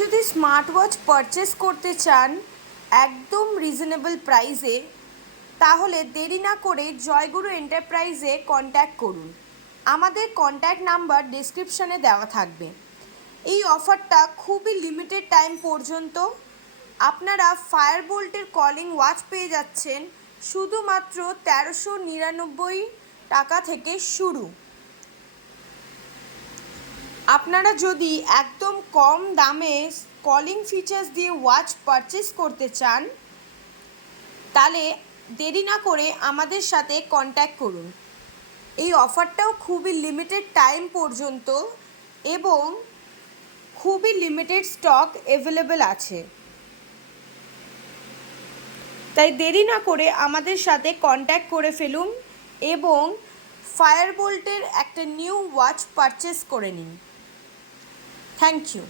যদি smart watch purchase করতে চান একদম রিজনেবল প্রাইসে, তাহলে দেরি না করে জয়গুরু এন্টারপ্রাইজে কন্ট্যাক্ট করুন। আমাদের কন্ট্যাক্ট নাম্বার ডেসক্রিপশানে দেওয়া থাকবে। এই অফারটা খুবই লিমিটেড টাইম পর্যন্ত। আপনারা ফায়ারবোল্টের কলিং ওয়াচ পেয়ে যাচ্ছেন শুধুমাত্র 1399 টাকা থেকে শুরু। আপনারা যদি একদম কম দামে কলিং ফিচার্স দিয়ে ওয়াচ পারচেস করতে চান, তাহলে দেরি না করে আমাদের সাথে কন্ট্যাক্ট করুন। এই অফারটাও খুবই লিমিটেড টাইম পর্যন্ত এবং খুবই লিমিটেড স্টক অ্যাভেলেবেল আছে, তাই দেরি না করে আমাদের সাথে কন্ট্যাক্ট করে ফেলুন এবং ফায়ারবোল্টের একটা নিউ ওয়াচ পারচেস করে নিন। Thank you.